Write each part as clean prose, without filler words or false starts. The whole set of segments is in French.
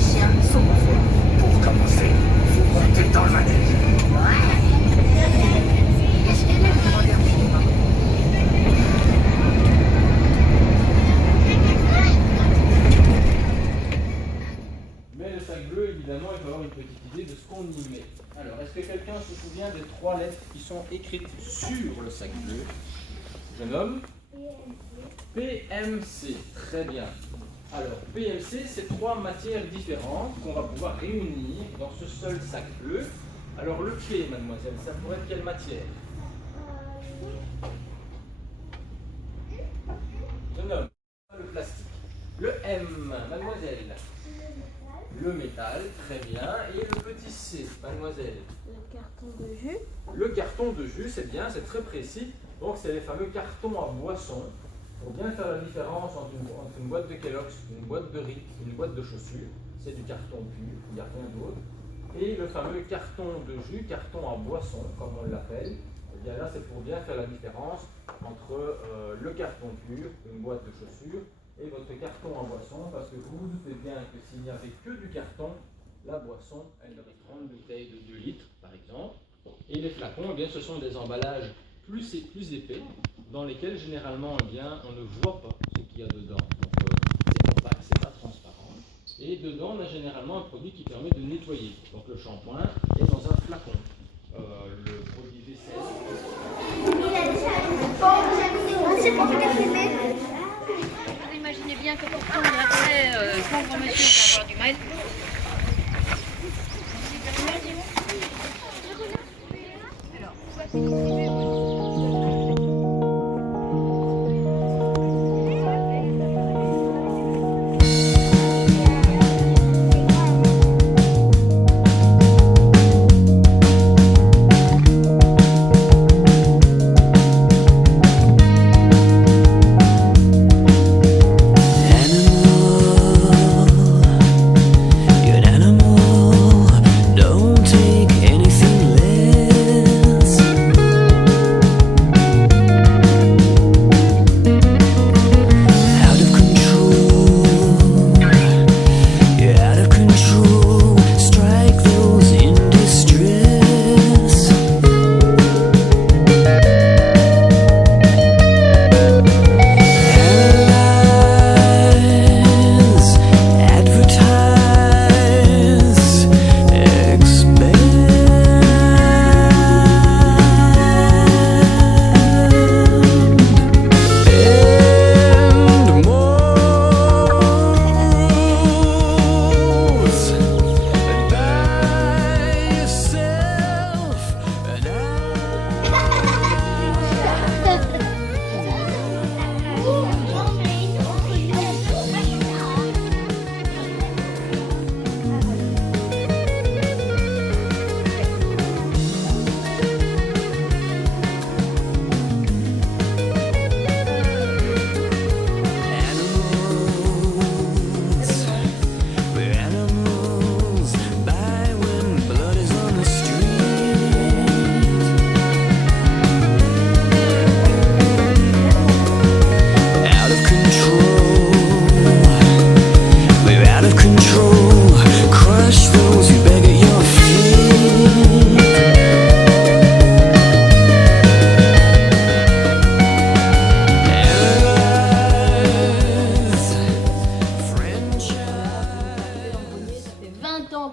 les chiens sont au fond. Pour commencer, vous montez dans le manège. Est-ce qu'elle a demandé un minimum? Mais le sac bleu, évidemment, il faut avoir une petite idée de ce qu'on y met. Alors, est-ce que quelqu'un se souvient des 3 lettres qui sont écrites sur le sac bleu? Jeune homme? PMC. Très bien. Alors, PMC, c'est 3 matières différentes qu'on va pouvoir réunir dans ce seul sac bleu. Alors, le P, mademoiselle, ça pourrait être quelle matière? Jeune homme, le plastique. Le M, mademoiselle. Le métal, très bien. Et le petit C, mademoiselle. Le carton de jus. Le carton de jus, c'est bien, c'est très précis. Donc, c'est les fameux cartons à boisson. Pour bien faire la différence entre une boîte de Kellogg's, une boîte de riz, une boîte de chaussures, c'est du carton pur, il n'y a rien d'autre. Et le fameux carton de jus, carton à boisson, comme on l'appelle, eh bien là, c'est pour bien faire la différence entre le carton pur, une boîte de chaussures, et votre carton à boisson, parce que vous vous doutez bien que s'il n'y avait que du carton, la boisson, elle aurait 30 bouteilles de 2 litres, par exemple. Et les flacons, eh bien, ce sont des emballages plus épais, dans lesquels généralement eh bien, on ne voit pas ce qu'il y a dedans. Donc c'est opaque, c'est pas transparent. Et dedans, on a généralement un produit qui permet de nettoyer. Donc le shampoing est dans un flacon. Le produit vaisselle. Vous imaginez bien que pour prendre l'accès, pauvre monsieur va avoir du mal.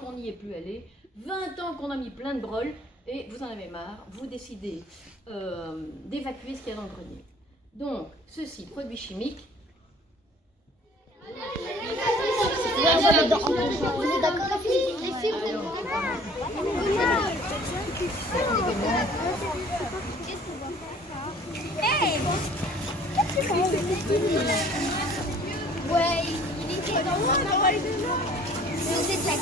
Qu'on n'y est plus allé, 20 ans qu'on a mis plein de broles et vous en avez marre, vous décidez d'évacuer ce qu'il y a dans le grenier. Donc, ceci, produit chimique. Ouais, il était dans moi, c'est de la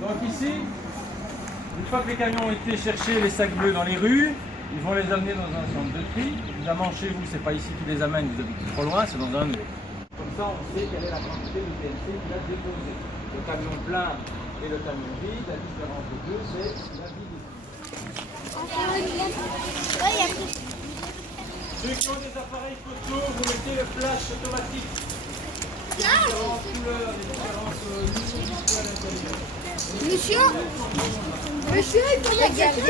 Donc ici, une fois que les camions ont été chercher les sacs bleus dans les rues, ils vont les amener dans un centre de tri. Évidemment, chez vous, c'est pas ici qu'ils les amènent, vous habitez trop loin, c'est dans un mur. Comme ça, on sait quelle est la quantité de TNC qu'il a déposé. Le camion plein et le camion vide, la différence des deux, c'est la vidéo. Ceux qui ont des appareils photo, vous mettez le flash automatique. Les différentes couleurs, les différentes lumières à l'intérieur. Monsieur, il faut regarder.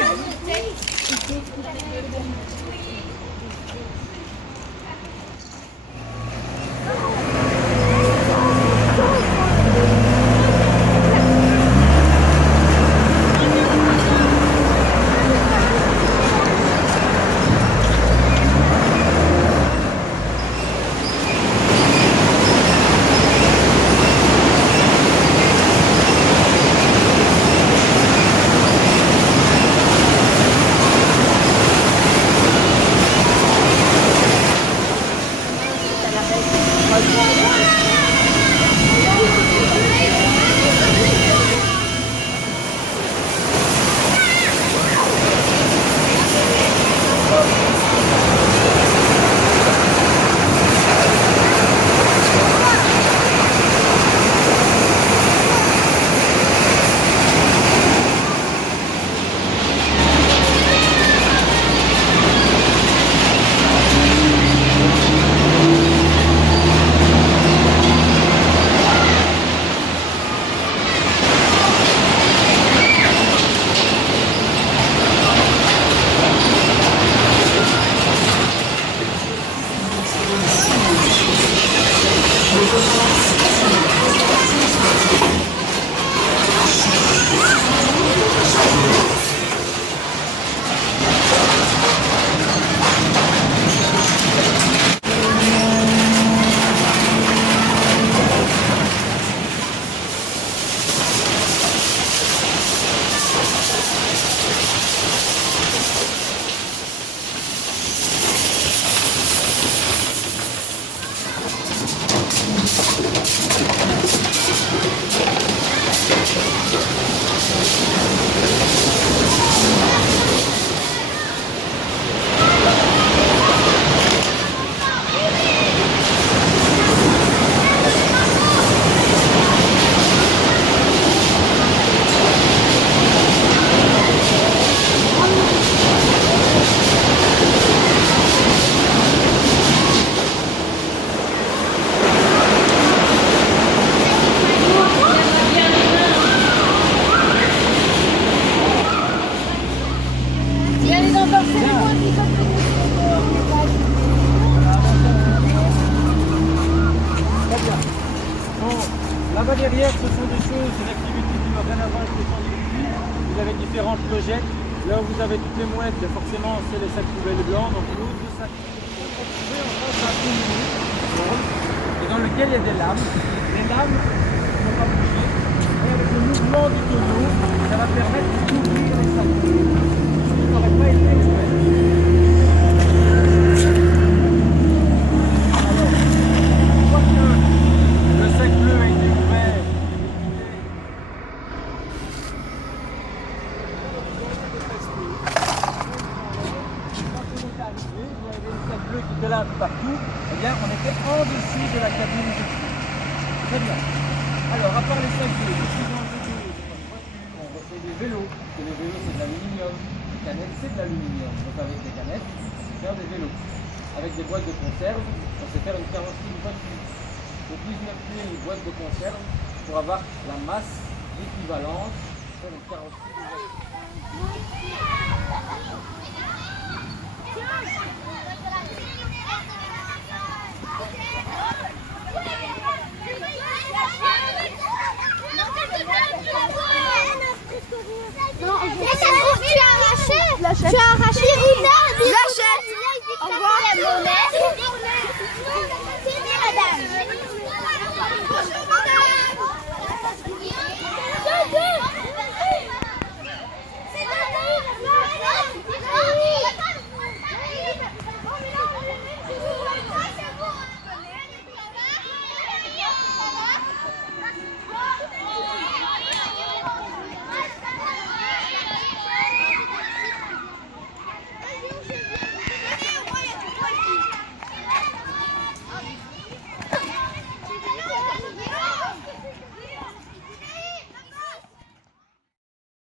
Là-bas derrière, ce sont des choses, une activité qui n'a rien à voir avec les conducteurs. Vous avez différentes logettes. Là où vous avez toutes les mouettes, forcément, c'est les sacs poubelles blancs. Donc l'autre sac poubelle, en face, c'est un peu et dans lequel il y a des lames. Les lames ne sont pas bougées. Et avec le mouvement du tonneau, ça va permettre d'ouvrir les sacs. Ils n'auraient pas été ouverts. Le sac bleu a été ouvert. Quand on est arrivé, il y avait le sac bleu qui était là partout. Eh bien, on était en dessous de la cabine de ski. Très bien. Alors, à part les sacs bleus, les suivants de dos, on refait des vélos. Parce que les vélos, c'est de l'aluminium. Les canettes, c'est de l'aluminium. Donc, avec les canettes, on sait faire des vélos. Avec des boîtes de conserve, on sait faire une carrosserie de voiture. Au 19 pieds, une boîte de conserve pour avoir la masse équivalente sur une carrosserie de voiture. Tu as arraché